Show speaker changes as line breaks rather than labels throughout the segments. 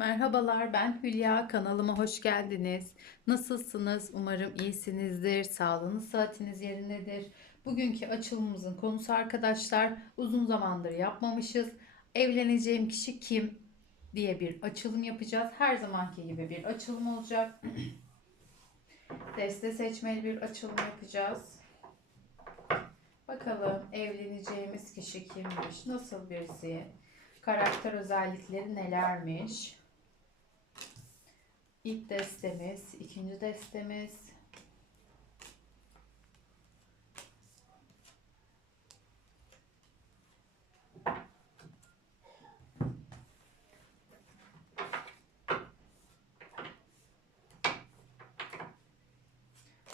Merhabalar ben Hülya kanalıma hoş geldiniz. Nasılsınız? Umarım iyisinizdir. Sağlığınız saatiniz yerindedir. Bugünkü açılımımızın konusu arkadaşlar uzun zamandır yapmamışız. Evleneceğim kişi kim diye bir açılım yapacağız. Her zamanki gibi bir açılım olacak. Deste seçmeli bir açılım yapacağız. Bakalım evleneceğimiz kişi kimmiş? Nasıl birisi? Karakter özellikleri nelermiş? İlk destemiz, ikinci destemiz.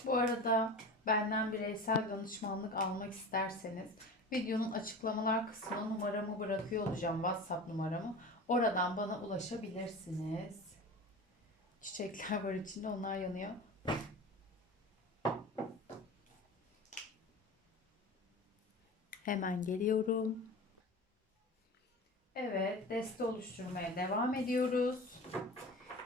Bu arada benden bireysel danışmanlık almak isterseniz videonun açıklamalar kısmına numaramı bırakıyor olacağım. WhatsApp numaramı. Oradan bana ulaşabilirsiniz. Çiçekler var içinde onlar yanıyor. Hemen geliyorum. Evet, deste oluşturmaya devam ediyoruz.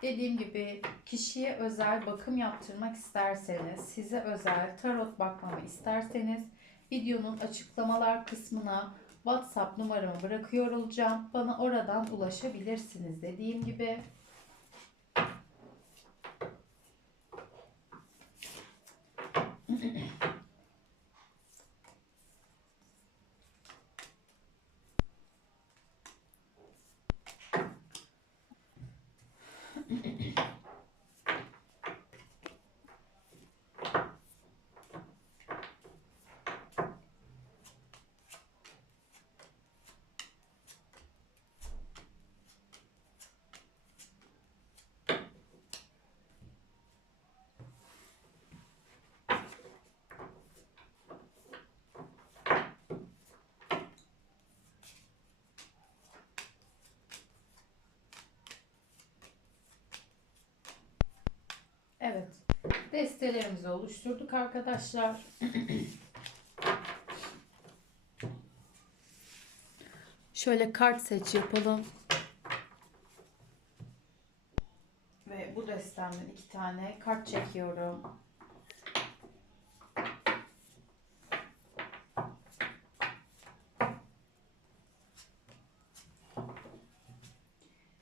Dediğim gibi kişiye özel bakım yaptırmak isterseniz, size özel tarot bakmamı isterseniz videonun açıklamalar kısmına WhatsApp numaramı bırakıyor olacağım. Bana oradan ulaşabilirsiniz dediğim gibi. Evet. Destelerimizi oluşturduk arkadaşlar. Şöyle kart seç yapalım. Ve bu destemden iki tane kart çekiyorum.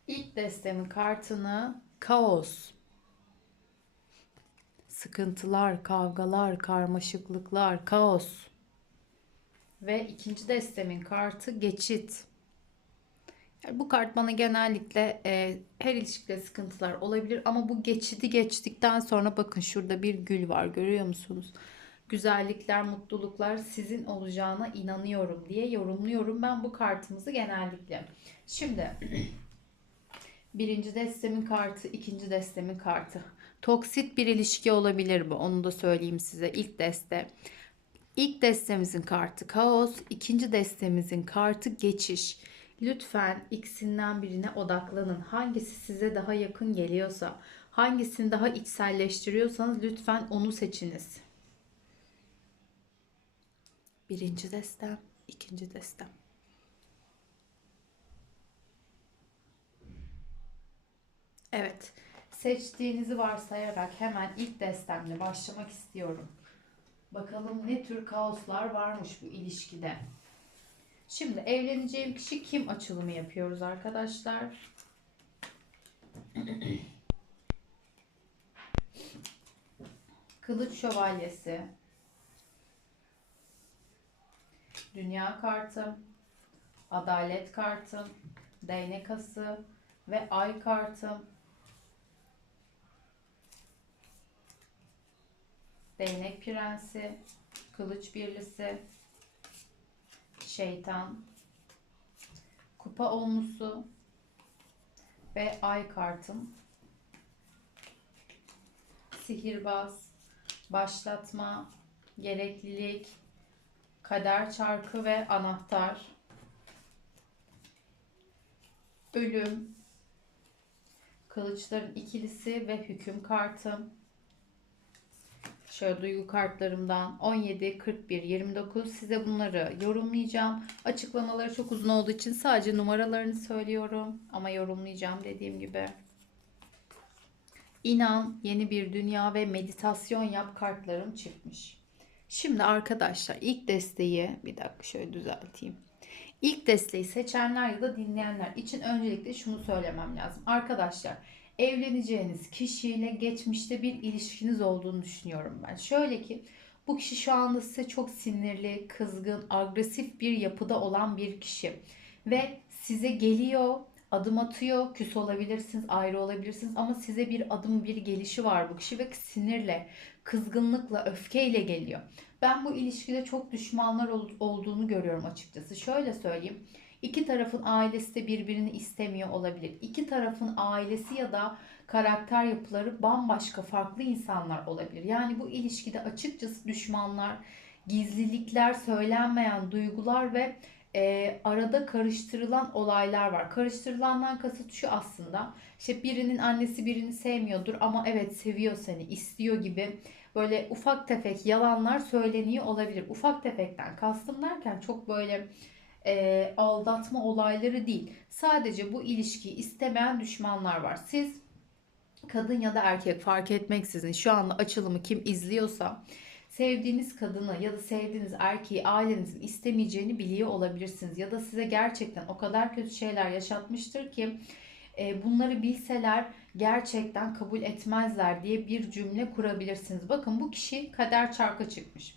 İlk destemin kartını Kaos sıkıntılar, kavgalar, karmaşıklıklar, kaos. Ve ikinci destemin kartı geçit. Bu kart bana genellikle e, her ilişkide sıkıntılar olabilir ama bu geçidi geçtikten sonra bakın şurada bir gül var görüyor musunuz? Güzellikler, mutluluklar sizin olacağına inanıyorum diye yorumluyorum ben bu kartımızı genellikle. Şimdi birinci destemin kartı, ikinci destemin kartı. Toksit bir ilişki olabilir bu. Onu da söyleyeyim size. İlk deste. İlk destemizin kartı kaos. ikinci destemizin kartı geçiş. Lütfen ikisinden birine odaklanın. Hangisi size daha yakın geliyorsa, hangisini daha içselleştiriyorsanız lütfen onu seçiniz. Birinci destem, ikinci destem. Evet. Seçtiğinizi varsayarak hemen ilk destemle başlamak istiyorum. Bakalım ne tür kaoslar varmış bu ilişkide. Şimdi evleneceğim kişi kim açılımı yapıyoruz arkadaşlar. Kılıç şövalyesi. Dünya kartım. Adalet kartım. Değnek ası ve ay kartım. Değnek Prensi, Kılıç Birlisi, Şeytan, Kupa Olmusu ve Ay kartım. Sihirbaz, Başlatma, Gereklilik, Kader Çarkı ve Anahtar. Ölüm, Kılıçların ikilisi ve Hüküm kartım. Şöyle duygu kartlarımdan 17, 41, 29 size bunları yorumlayacağım. Açıklamaları çok uzun olduğu için sadece numaralarını söylüyorum ama yorumlayacağım dediğim gibi. İnan, yeni bir dünya ve meditasyon yap kartlarım çıkmış. Şimdi arkadaşlar ilk desteği bir dakika şöyle düzelteyim. İlk desteği seçenler ya da dinleyenler için öncelikle şunu söylemem lazım. Arkadaşlar evleneceğiniz kişiyle geçmişte bir ilişkiniz olduğunu düşünüyorum ben. Şöyle ki bu kişi şu anda size çok sinirli, kızgın, agresif bir yapıda olan bir kişi ve size geliyor, adım atıyor, küs olabilirsiniz, ayrı olabilirsiniz ama size bir adım, bir gelişi var bu kişi ve sinirle, kızgınlıkla, öfkeyle geliyor. Ben bu ilişkide çok düşmanlar olduğunu görüyorum açıkçası. Şöyle söyleyeyim. İki tarafın ailesi de birbirini istemiyor olabilir. İki tarafın ailesi ya da karakter yapıları bambaşka farklı insanlar olabilir. Yani bu ilişkide açıkçası düşmanlar, gizlilikler, söylenmeyen duygular ve e, arada karıştırılan olaylar var. Karıştırılandan kasıt şu aslında. İşte birinin annesi birini sevmiyordur ama evet seviyor seni, istiyor gibi böyle ufak tefek yalanlar söyleniyor olabilir. Ufak tefekten kastım derken çok böyle e, aldatma olayları değil. Sadece bu ilişkiyi istemeyen düşmanlar var. Siz kadın ya da erkek fark etmeksizin şu anda açılımı kim izliyorsa sevdiğiniz kadını ya da sevdiğiniz erkeği ailenizin istemeyeceğini biliyor olabilirsiniz. Ya da size gerçekten o kadar kötü şeyler yaşatmıştır ki e, bunları bilseler gerçekten kabul etmezler diye bir cümle kurabilirsiniz. Bakın bu kişi kader çarka çıkmış.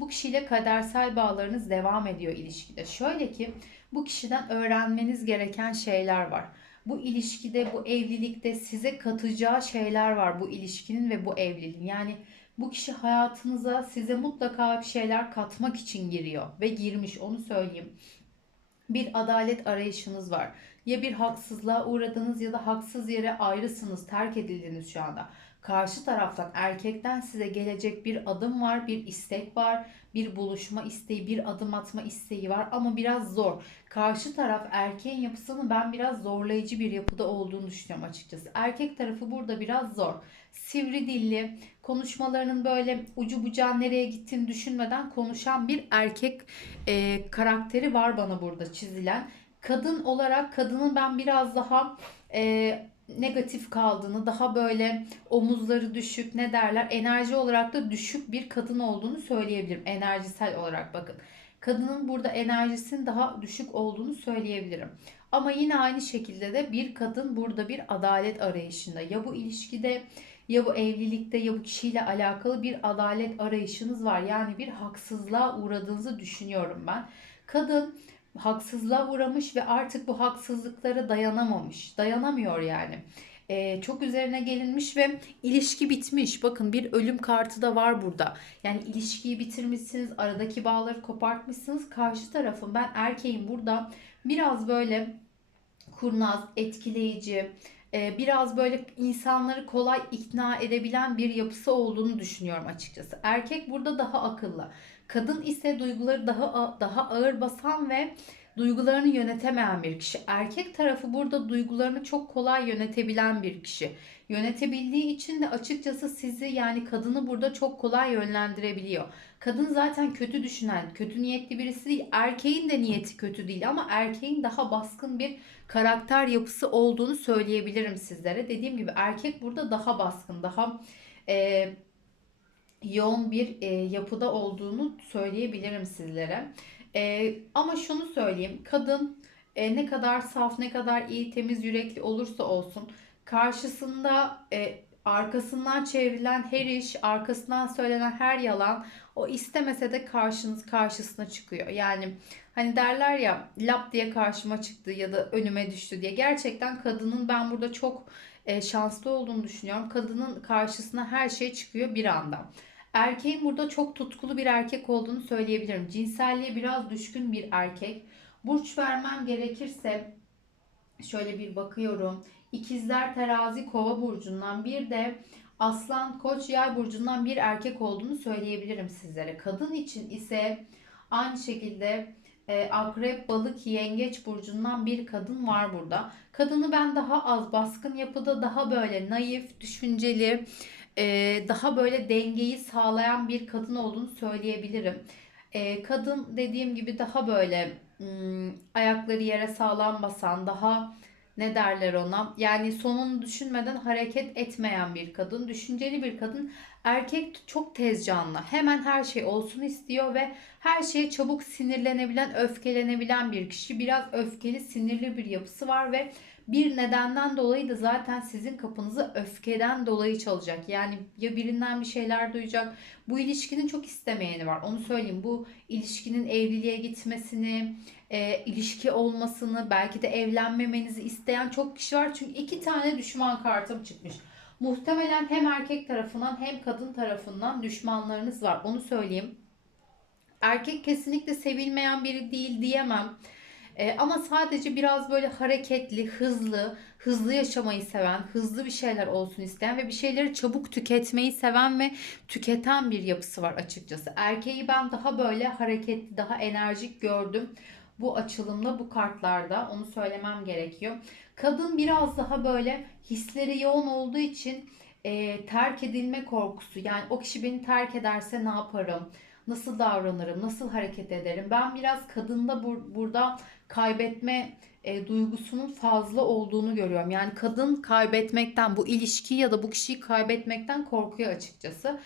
Bu kişiyle kadersel bağlarınız devam ediyor ilişkide. Şöyle ki bu kişiden öğrenmeniz gereken şeyler var. Bu ilişkide, bu evlilikte size katacağı şeyler var bu ilişkinin ve bu evliliğin. Yani bu kişi hayatınıza size mutlaka bir şeyler katmak için giriyor ve girmiş onu söyleyeyim. Bir adalet arayışınız var. Ya bir haksızlığa uğradınız ya da haksız yere ayrısınız, terk edildiniz şu anda karşı taraftan erkekten size gelecek bir adım var, bir istek var, bir buluşma isteği, bir adım atma isteği var ama biraz zor. Karşı taraf erkeğin yapısını ben biraz zorlayıcı bir yapıda olduğunu düşünüyorum açıkçası. Erkek tarafı burada biraz zor. Sivri dilli, konuşmalarının böyle ucu bucağı nereye gittiğini düşünmeden konuşan bir erkek e, karakteri var bana burada çizilen. Kadın olarak kadının ben biraz daha e, negatif kaldığını, daha böyle omuzları düşük ne derler enerji olarak da düşük bir kadın olduğunu söyleyebilirim. Enerjisel olarak bakın. Kadının burada enerjisinin daha düşük olduğunu söyleyebilirim. Ama yine aynı şekilde de bir kadın burada bir adalet arayışında. Ya bu ilişkide ya bu evlilikte ya bu kişiyle alakalı bir adalet arayışınız var. Yani bir haksızlığa uğradığınızı düşünüyorum ben. Kadın haksızlığa uğramış ve artık bu haksızlıklara dayanamamış. Dayanamıyor yani. Ee, çok üzerine gelinmiş ve ilişki bitmiş. Bakın bir ölüm kartı da var burada. Yani ilişkiyi bitirmişsiniz, aradaki bağları kopartmışsınız. Karşı tarafın ben erkeğin burada biraz böyle kurnaz, etkileyici, biraz böyle insanları kolay ikna edebilen bir yapısı olduğunu düşünüyorum açıkçası. Erkek burada daha akıllı. Kadın ise duyguları daha daha ağır basan ve duygularını yönetemeyen bir kişi. Erkek tarafı burada duygularını çok kolay yönetebilen bir kişi. Yönetebildiği için de açıkçası sizi yani kadını burada çok kolay yönlendirebiliyor. Kadın zaten kötü düşünen, kötü niyetli birisi değil. Erkeğin de niyeti kötü değil ama erkeğin daha baskın bir karakter yapısı olduğunu söyleyebilirim sizlere. Dediğim gibi erkek burada daha baskın, daha e, yoğun bir e, yapıda olduğunu söyleyebilirim sizlere. E, ama şunu söyleyeyim. Kadın e, ne kadar saf, ne kadar iyi, temiz yürekli olursa olsun karşısında e, arkasından çevrilen her iş, arkasından söylenen her yalan o istemese de karşınız karşısına çıkıyor. Yani hani derler ya lap diye karşıma çıktı ya da önüme düştü diye. Gerçekten kadının ben burada çok e, şanslı olduğunu düşünüyorum. Kadının karşısına her şey çıkıyor bir anda. Erkeğin burada çok tutkulu bir erkek olduğunu söyleyebilirim. Cinselliğe biraz düşkün bir erkek. Burç vermem gerekirse şöyle bir bakıyorum. İkizler terazi kova burcundan bir de aslan koç yay burcundan bir erkek olduğunu söyleyebilirim sizlere. Kadın için ise aynı şekilde e, akrep balık yengeç burcundan bir kadın var burada. Kadını ben daha az baskın yapıda daha böyle naif, düşünceli, e, daha böyle dengeyi sağlayan bir kadın olduğunu söyleyebilirim. E, kadın dediğim gibi daha böyle hmm, ayakları yere sağlam basan, daha ne derler ona? Yani sonunu düşünmeden hareket etmeyen bir kadın, düşünceli bir kadın. Erkek çok tez canlı. Hemen her şey olsun istiyor ve her şeye çabuk sinirlenebilen, öfkelenebilen bir kişi. Biraz öfkeli, sinirli bir yapısı var ve bir nedenden dolayı da zaten sizin kapınızı öfkeden dolayı çalacak. Yani ya birinden bir şeyler duyacak. Bu ilişkinin çok istemeyeni var. Onu söyleyeyim. Bu ilişkinin evliliğe gitmesini, e, ilişki olmasını, belki de evlenmemenizi isteyen çok kişi var. Çünkü iki tane düşman kartım çıkmış. Muhtemelen hem erkek tarafından hem kadın tarafından düşmanlarınız var. Onu söyleyeyim. Erkek kesinlikle sevilmeyen biri değil diyemem. E, ama sadece biraz böyle hareketli, hızlı, hızlı yaşamayı seven, hızlı bir şeyler olsun isteyen ve bir şeyleri çabuk tüketmeyi seven ve tüketen bir yapısı var açıkçası. Erkeği ben daha böyle hareketli, daha enerjik gördüm bu açılımda, bu kartlarda. Onu söylemem gerekiyor. Kadın biraz daha böyle hisleri yoğun olduğu için e, terk edilme korkusu. Yani o kişi beni terk ederse ne yaparım? Nasıl davranırım? Nasıl hareket ederim? Ben biraz kadında bur- burada kaybetme e, duygusunun fazla olduğunu görüyorum. Yani kadın kaybetmekten, bu ilişkiyi ya da bu kişiyi kaybetmekten korkuyor açıkçası.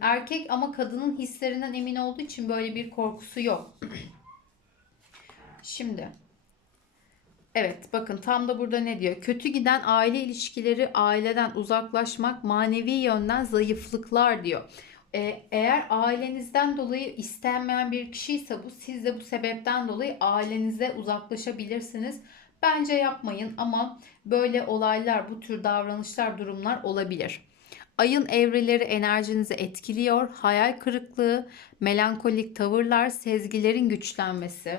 Erkek ama kadının hislerinden emin olduğu için böyle bir korkusu yok. Şimdi Evet bakın tam da burada ne diyor? Kötü giden aile ilişkileri aileden uzaklaşmak manevi yönden zayıflıklar diyor. Ee, eğer ailenizden dolayı istenmeyen bir kişiyse bu siz de bu sebepten dolayı ailenize uzaklaşabilirsiniz. Bence yapmayın ama böyle olaylar, bu tür davranışlar, durumlar olabilir. Ayın evreleri enerjinizi etkiliyor. Hayal kırıklığı, melankolik tavırlar, sezgilerin güçlenmesi.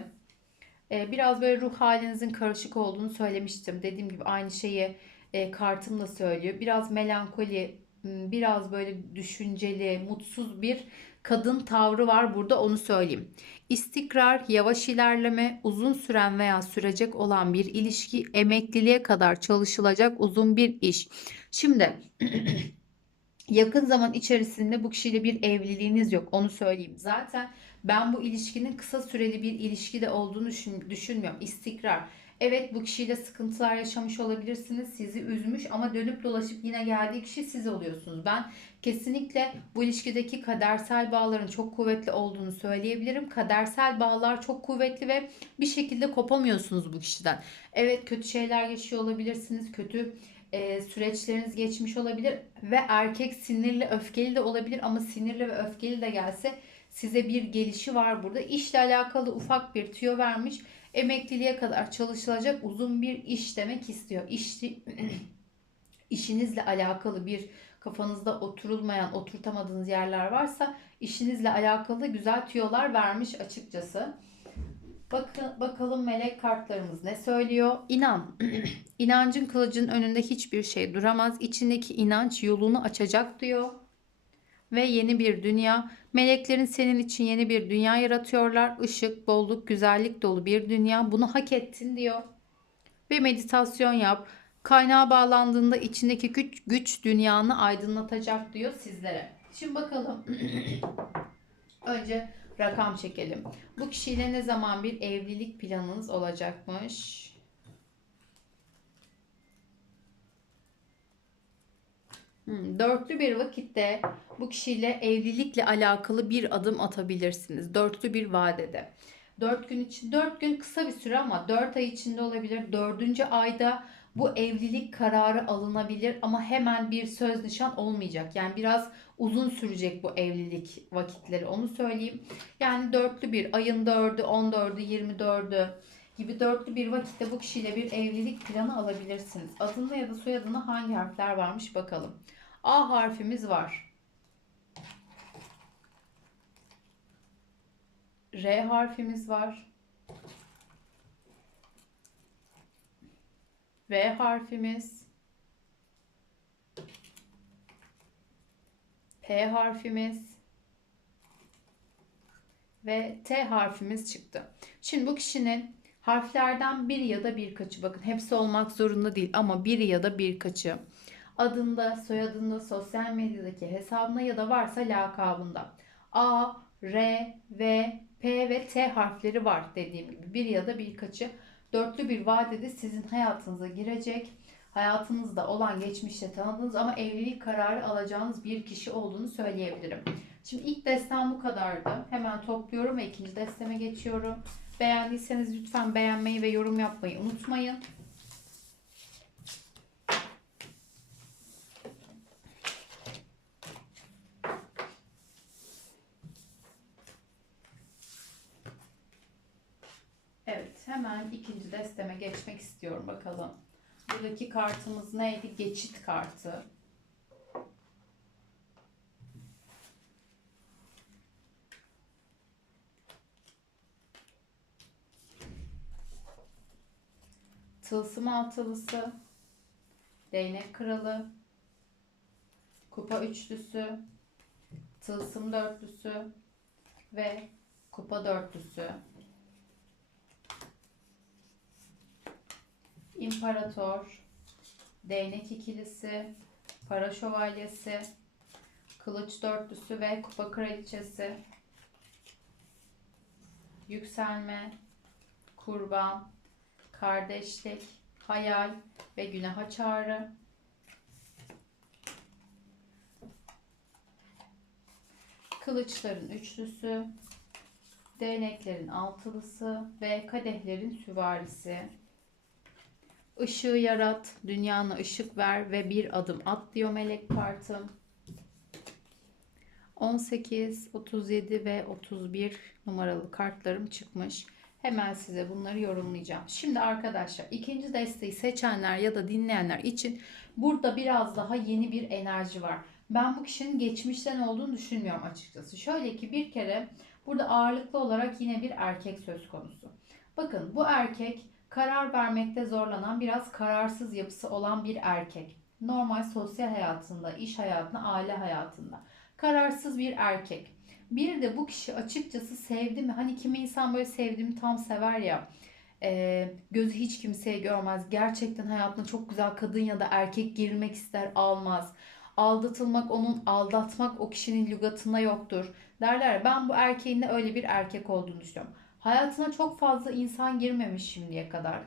Ee, biraz böyle ruh halinizin karışık olduğunu söylemiştim. Dediğim gibi aynı şeyi e, kartım da söylüyor. Biraz melankoli, biraz böyle düşünceli, mutsuz bir kadın tavrı var burada onu söyleyeyim. İstikrar, yavaş ilerleme, uzun süren veya sürecek olan bir ilişki, emekliliğe kadar çalışılacak uzun bir iş. Şimdi yakın zaman içerisinde bu kişiyle bir evliliğiniz yok. Onu söyleyeyim. Zaten ben bu ilişkinin kısa süreli bir ilişki de olduğunu düşün, düşünmüyorum. İstikrar. Evet bu kişiyle sıkıntılar yaşamış olabilirsiniz. Sizi üzmüş ama dönüp dolaşıp yine geldiği kişi siz oluyorsunuz. Ben kesinlikle bu ilişkideki kadersel bağların çok kuvvetli olduğunu söyleyebilirim. Kadersel bağlar çok kuvvetli ve bir şekilde kopamıyorsunuz bu kişiden. Evet kötü şeyler yaşıyor olabilirsiniz. Kötü e, süreçleriniz geçmiş olabilir ve erkek sinirli, öfkeli de olabilir ama sinirli ve öfkeli de gelse size bir gelişi var burada. İşle alakalı ufak bir tüyo vermiş. Emekliliğe kadar çalışılacak uzun bir iş demek istiyor. İşli, işinizle alakalı bir kafanızda oturulmayan, oturtamadığınız yerler varsa işinizle alakalı güzel tüyolar vermiş açıkçası. Bakın, bakalım melek kartlarımız ne söylüyor? İnan. İnancın kılıcın önünde hiçbir şey duramaz. İçindeki inanç yolunu açacak diyor. Ve yeni bir dünya. Meleklerin senin için yeni bir dünya yaratıyorlar. Işık, bolluk, güzellik dolu bir dünya. Bunu hak ettin diyor. Ve meditasyon yap. Kaynağa bağlandığında içindeki güç, güç dünyanı aydınlatacak diyor sizlere. Şimdi bakalım. Önce rakam çekelim. Bu kişiyle ne zaman bir evlilik planınız olacakmış? Hmm, Dörtlü bir vakitte bu kişiyle evlilikle alakalı bir adım atabilirsiniz. Dörtlü bir vadede. Dört gün için, dört gün kısa bir süre ama dört ay içinde olabilir. Dördüncü ayda bu evlilik kararı alınabilir ama hemen bir söz nişan olmayacak. Yani biraz uzun sürecek bu evlilik vakitleri onu söyleyeyim. Yani dörtlü bir ayın dördü, on dördü, yirmi dördü gibi dörtlü bir vakitte bu kişiyle bir evlilik planı alabilirsiniz. Adında ya da soyadına hangi harfler varmış bakalım. A harfimiz var. R harfimiz var. V harfimiz. P harfimiz. Ve T harfimiz çıktı. Şimdi bu kişinin harflerden biri ya da birkaçı bakın hepsi olmak zorunda değil ama biri ya da birkaçı adında, soyadında, sosyal medyadaki hesabına ya da varsa lakabında. A, R, V, P ve T harfleri var dediğim gibi. Bir ya da birkaçı dörtlü bir vadede sizin hayatınıza girecek. Hayatınızda olan geçmişte tanıdığınız ama evlilik kararı alacağınız bir kişi olduğunu söyleyebilirim. Şimdi ilk destem bu kadardı. Hemen topluyorum ve ikinci desteme geçiyorum. Beğendiyseniz lütfen beğenmeyi ve yorum yapmayı unutmayın. Evet, hemen ikinci desteme geçmek istiyorum bakalım. Buradaki kartımız neydi? Geçit kartı. Tılsım altılısı, değnek kralı, kupa üçlüsü, tılsım dörtlüsü ve kupa dörtlüsü. İmparator, değnek ikilisi, para şövalyesi, kılıç dörtlüsü ve kupa kraliçesi, yükselme, kurban, kardeşlik, hayal ve günaha çağrı. Kılıçların üçlüsü, değneklerin altılısı ve kadehlerin süvarisi. Işığı yarat, dünyana ışık ver ve bir adım at diyor melek kartım. 18, 37 ve 31 numaralı kartlarım çıkmış. Hemen size bunları yorumlayacağım. Şimdi arkadaşlar ikinci desteği seçenler ya da dinleyenler için burada biraz daha yeni bir enerji var. Ben bu kişinin geçmişten olduğunu düşünmüyorum açıkçası. Şöyle ki bir kere burada ağırlıklı olarak yine bir erkek söz konusu. Bakın bu erkek karar vermekte zorlanan biraz kararsız yapısı olan bir erkek. Normal sosyal hayatında, iş hayatında, aile hayatında. Kararsız bir erkek. Bir de bu kişi açıkçası sevdi mi? Hani kimi insan böyle sevdiğimi tam sever ya. E, gözü hiç kimseye görmez. Gerçekten hayatına çok güzel kadın ya da erkek girmek ister almaz. Aldatılmak onun aldatmak o kişinin lügatında yoktur. Derler ben bu erkeğin de öyle bir erkek olduğunu düşünüyorum. Hayatına çok fazla insan girmemiş şimdiye kadar.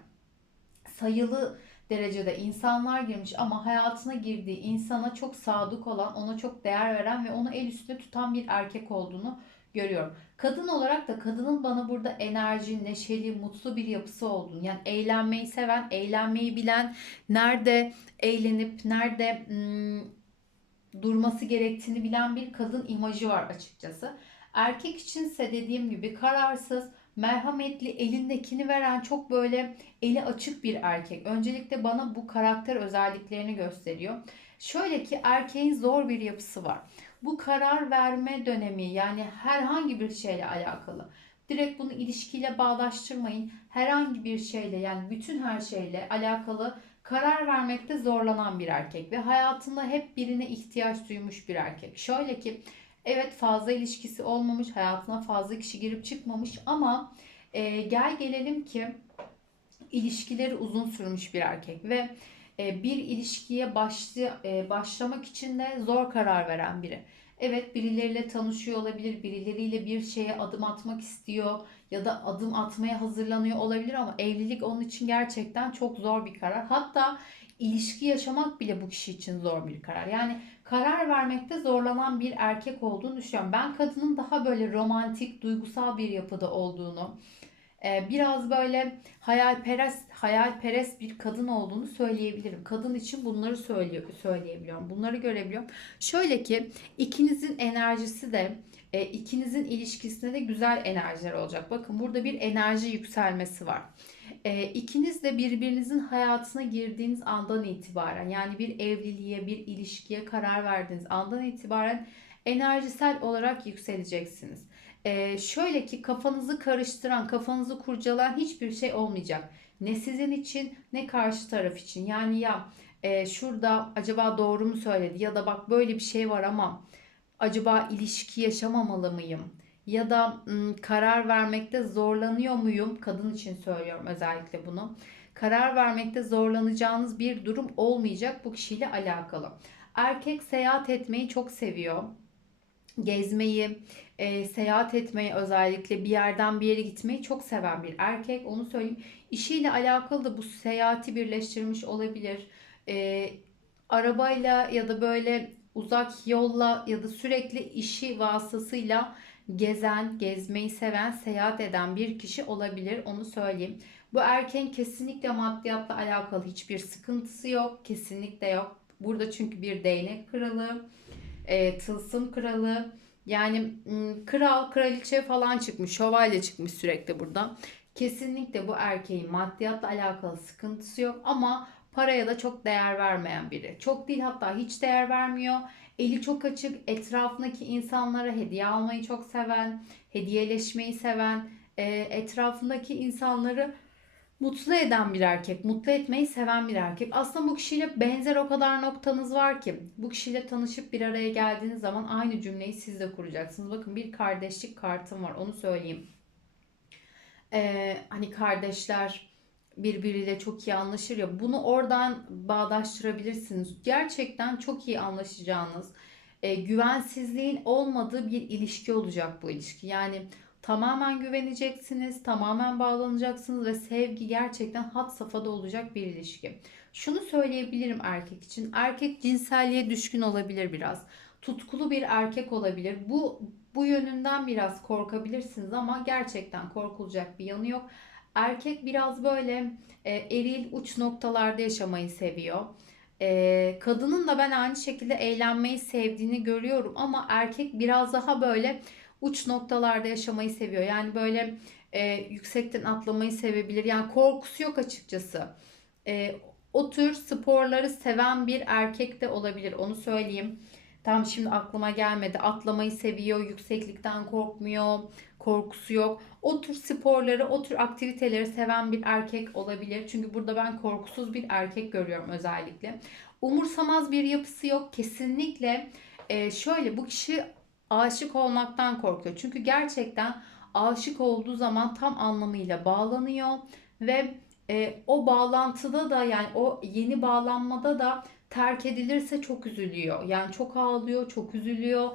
Sayılı derecede insanlar girmiş ama hayatına girdiği insana çok sadık olan, ona çok değer veren ve onu el üstünde tutan bir erkek olduğunu görüyorum. Kadın olarak da kadının bana burada enerji, neşeli, mutlu bir yapısı olduğunu, yani eğlenmeyi seven, eğlenmeyi bilen, nerede eğlenip nerede hmm, durması gerektiğini bilen bir kadın imajı var açıkçası. Erkek içinse dediğim gibi kararsız, merhametli, elindekini veren çok böyle eli açık bir erkek. Öncelikle bana bu karakter özelliklerini gösteriyor. Şöyle ki erkeğin zor bir yapısı var. Bu karar verme dönemi yani herhangi bir şeyle alakalı. Direkt bunu ilişkiyle bağdaştırmayın. Herhangi bir şeyle yani bütün her şeyle alakalı karar vermekte zorlanan bir erkek ve hayatında hep birine ihtiyaç duymuş bir erkek. Şöyle ki Evet fazla ilişkisi olmamış, hayatına fazla kişi girip çıkmamış ama e, gel gelelim ki ilişkileri uzun sürmüş bir erkek ve e, bir ilişkiye başlı, e, başlamak için de zor karar veren biri. Evet birileriyle tanışıyor olabilir, birileriyle bir şeye adım atmak istiyor ya da adım atmaya hazırlanıyor olabilir ama evlilik onun için gerçekten çok zor bir karar. Hatta ilişki yaşamak bile bu kişi için zor bir karar. Yani karar vermekte zorlanan bir erkek olduğunu düşünüyorum. Ben kadının daha böyle romantik, duygusal bir yapıda olduğunu, e, biraz böyle hayalperest, hayalperest bir kadın olduğunu söyleyebilirim. Kadın için bunları söylüyor, söyleyebiliyorum. Bunları görebiliyorum. Şöyle ki ikinizin enerjisi de e, ikinizin ilişkisinde de güzel enerjiler olacak. Bakın burada bir enerji yükselmesi var. E, ikiniz de birbirinizin hayatına girdiğiniz andan itibaren yani bir evliliğe, bir ilişkiye karar verdiğiniz andan itibaren enerjisel olarak yükseleceksiniz. E, şöyle ki kafanızı karıştıran, kafanızı kurcalayan hiçbir şey olmayacak. Ne sizin için ne karşı taraf için. Yani ya e, şurada acaba doğru mu söyledi ya da bak böyle bir şey var ama acaba ilişki yaşamamalı mıyım? Ya da karar vermekte zorlanıyor muyum? Kadın için söylüyorum özellikle bunu. karar vermekte zorlanacağınız bir durum olmayacak bu kişiyle alakalı. Erkek seyahat etmeyi çok seviyor. Gezmeyi, e, seyahat etmeyi özellikle bir yerden bir yere gitmeyi çok seven bir erkek. Onu söyleyeyim. İşiyle alakalı da bu seyahati birleştirmiş olabilir. E, arabayla ya da böyle uzak yolla ya da sürekli işi vasıtasıyla gezen, gezmeyi seven, seyahat eden bir kişi olabilir. Onu söyleyeyim. Bu erkeğin kesinlikle maddiyatla alakalı hiçbir sıkıntısı yok. Kesinlikle yok. Burada çünkü bir değnek kralı, e, tılsım kralı, yani kral, kraliçe falan çıkmış, şövalye çıkmış sürekli burada. Kesinlikle bu erkeğin maddiyatla alakalı sıkıntısı yok ama paraya da çok değer vermeyen biri. Çok değil hatta hiç değer vermiyor. Eli çok açık, etrafındaki insanlara hediye almayı çok seven, hediyeleşmeyi seven, e, etrafındaki insanları mutlu eden bir erkek, mutlu etmeyi seven bir erkek. Aslında bu kişiyle benzer o kadar noktanız var ki bu kişiyle tanışıp bir araya geldiğiniz zaman aynı cümleyi siz de kuracaksınız. Bakın bir kardeşlik kartım var onu söyleyeyim. Ee, hani kardeşler birbiriyle çok iyi anlaşır ya bunu oradan bağdaştırabilirsiniz. Gerçekten çok iyi anlaşacağınız, e, güvensizliğin olmadığı bir ilişki olacak bu ilişki. Yani tamamen güveneceksiniz, tamamen bağlanacaksınız ve sevgi gerçekten had safhada olacak bir ilişki. Şunu söyleyebilirim erkek için. Erkek cinselliğe düşkün olabilir biraz. Tutkulu bir erkek olabilir. Bu bu yönünden biraz korkabilirsiniz ama gerçekten korkulacak bir yanı yok. Erkek biraz böyle e, eril uç noktalarda yaşamayı seviyor. E, kadının da ben aynı şekilde eğlenmeyi sevdiğini görüyorum ama erkek biraz daha böyle uç noktalarda yaşamayı seviyor. Yani böyle e, yüksekten atlamayı sevebilir. Yani korkusu yok açıkçası. E, o tür sporları seven bir erkek de olabilir. Onu söyleyeyim. Tam şimdi aklıma gelmedi. Atlamayı seviyor, yükseklikten korkmuyor, korkusu yok. O tür sporları, o tür aktiviteleri seven bir erkek olabilir. Çünkü burada ben korkusuz bir erkek görüyorum özellikle. Umursamaz bir yapısı yok. Kesinlikle e, şöyle bu kişi aşık olmaktan korkuyor. Çünkü gerçekten aşık olduğu zaman tam anlamıyla bağlanıyor ve e, o bağlantıda da yani o yeni bağlanmada da terk edilirse çok üzülüyor. Yani çok ağlıyor, çok üzülüyor.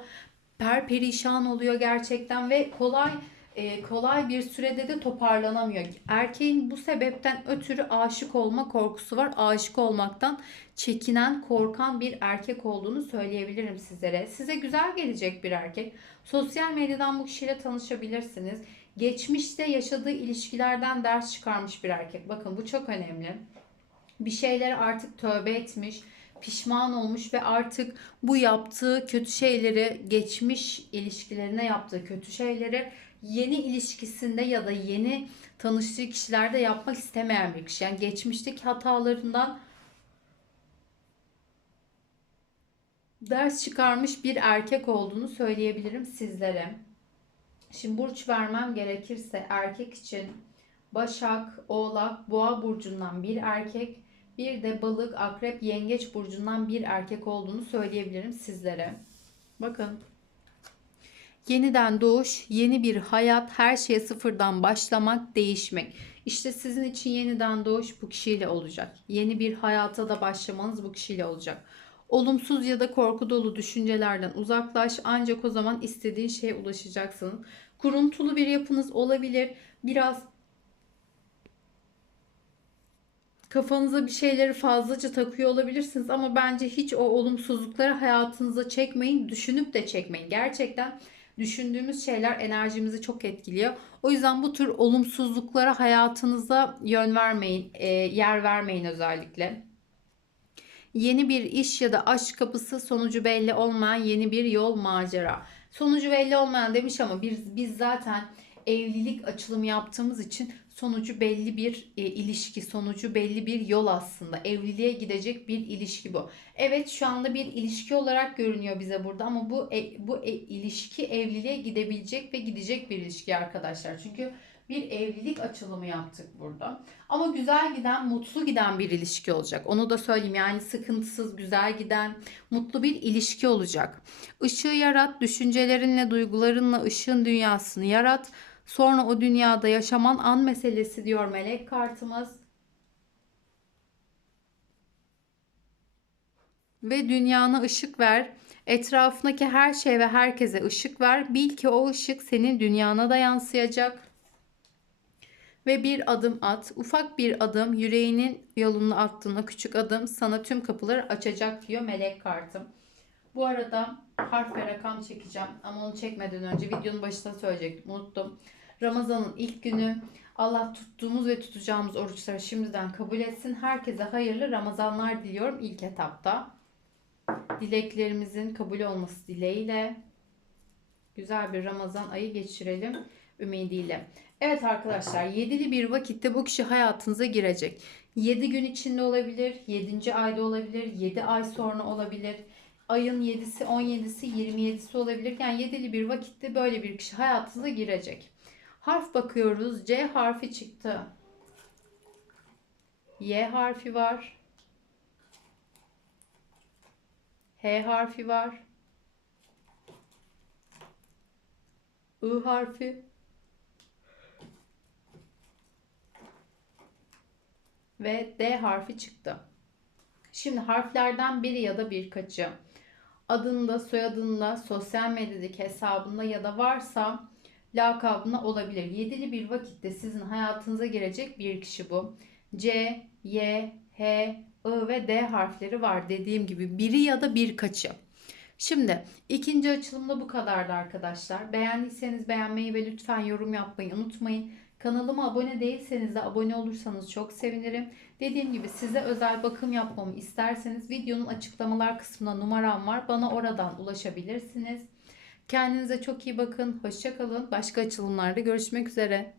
Perperişan oluyor gerçekten ve kolay e, kolay bir sürede de toparlanamıyor. Erkeğin bu sebepten ötürü aşık olma korkusu var. Aşık olmaktan çekinen, korkan bir erkek olduğunu söyleyebilirim sizlere. Size güzel gelecek bir erkek. Sosyal medyadan bu kişiyle tanışabilirsiniz. Geçmişte yaşadığı ilişkilerden ders çıkarmış bir erkek. Bakın bu çok önemli. Bir şeyler artık tövbe etmiş pişman olmuş ve artık bu yaptığı kötü şeyleri, geçmiş ilişkilerine yaptığı kötü şeyleri yeni ilişkisinde ya da yeni tanıştığı kişilerde yapmak istemeyen bir kişi. Yani geçmişteki hatalarından ders çıkarmış bir erkek olduğunu söyleyebilirim sizlere. Şimdi burç vermem gerekirse erkek için Başak, Oğlak, Boğa burcundan bir erkek, bir de Balık, Akrep, Yengeç burcundan bir erkek olduğunu söyleyebilirim sizlere. Bakın. Yeniden doğuş, yeni bir hayat, her şeye sıfırdan başlamak, değişmek. İşte sizin için yeniden doğuş bu kişiyle olacak. Yeni bir hayata da başlamanız bu kişiyle olacak. Olumsuz ya da korku dolu düşüncelerden uzaklaş ancak o zaman istediğin şeye ulaşacaksın. Kuruntulu bir yapınız olabilir. Biraz kafanıza bir şeyleri fazlaca takıyor olabilirsiniz ama bence hiç o olumsuzlukları hayatınıza çekmeyin. Düşünüp de çekmeyin. Gerçekten düşündüğümüz şeyler enerjimizi çok etkiliyor. O yüzden bu tür olumsuzluklara hayatınıza yön vermeyin, e, yer vermeyin özellikle. Yeni bir iş ya da aşk kapısı sonucu belli olmayan yeni bir yol macera. Sonucu belli olmayan demiş ama biz, biz zaten evlilik açılımı yaptığımız için sonucu belli bir e, ilişki, sonucu belli bir yol aslında. Evliliğe gidecek bir ilişki bu. Evet şu anda bir ilişki olarak görünüyor bize burada ama bu e, bu e, ilişki evliliğe gidebilecek ve gidecek bir ilişki arkadaşlar. Çünkü bir evlilik açılımı yaptık burada. Ama güzel giden, mutlu giden bir ilişki olacak. Onu da söyleyeyim. Yani sıkıntısız, güzel giden, mutlu bir ilişki olacak. Işığı yarat, düşüncelerinle, duygularınla ışığın dünyasını yarat. Sonra o dünyada yaşaman an meselesi diyor melek kartımız. Ve dünyana ışık ver. Etrafındaki her şey ve herkese ışık ver. Bil ki o ışık senin dünyana da yansıyacak ve bir adım at. Ufak bir adım yüreğinin yolunu attığına küçük adım sana tüm kapıları açacak diyor melek kartım. Bu arada harf ve rakam çekeceğim ama onu çekmeden önce videonun başında söyleyecektim unuttum. Ramazan'ın ilk günü Allah tuttuğumuz ve tutacağımız oruçları şimdiden kabul etsin. Herkese hayırlı Ramazanlar diliyorum ilk etapta. Dileklerimizin kabul olması dileğiyle güzel bir Ramazan ayı geçirelim ümidiyle. Evet arkadaşlar yedili bir vakitte bu kişi hayatınıza girecek. 7 gün içinde olabilir, 7. ayda olabilir, 7 ay sonra olabilir. Ayın 7'si, 17'si, 27'si olabilir. Yani yedili bir vakitte böyle bir kişi hayatınıza girecek. Harf bakıyoruz. C harfi çıktı. Y harfi var. H harfi var. I harfi. Ve D harfi çıktı. Şimdi harflerden biri ya da birkaçı adında, soyadında, sosyal medyadaki hesabında ya da varsa lakabına olabilir. Yedili bir vakitte sizin hayatınıza girecek bir kişi bu. C, Y, H, I ve D harfleri var dediğim gibi biri ya da birkaçı. Şimdi ikinci açılımda bu kadardı arkadaşlar. Beğendiyseniz beğenmeyi ve lütfen yorum yapmayı unutmayın. Kanalıma abone değilseniz de abone olursanız çok sevinirim. Dediğim gibi size özel bakım yapmamı isterseniz videonun açıklamalar kısmında numaram var. Bana oradan ulaşabilirsiniz. Kendinize çok iyi bakın. Hoşçakalın. Başka açılımlarda görüşmek üzere.